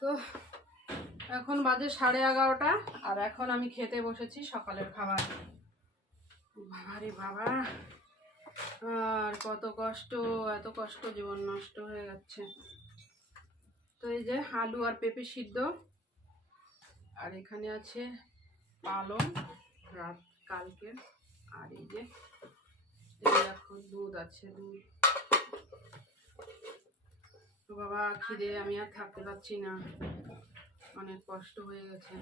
তো এখন বাজে 11:30 আর এখন আমি খেতে বসেছি সকালের খাবার। বাবারে বাবা, আর কত কষ্ট, এত কষ্ট, জীবন নষ্ট হয়ে যাচ্ছে। তো এই যে আলু আর পেঁপে সিদ্ধ, আর এখানে আছে পালং রাত কালকে, আর এই যে এখন দুধ আছে, দুধ। তো বাবা খিদে আমি আর থাকতে পারছি না, অনেক কষ্ট হয়ে গেছে।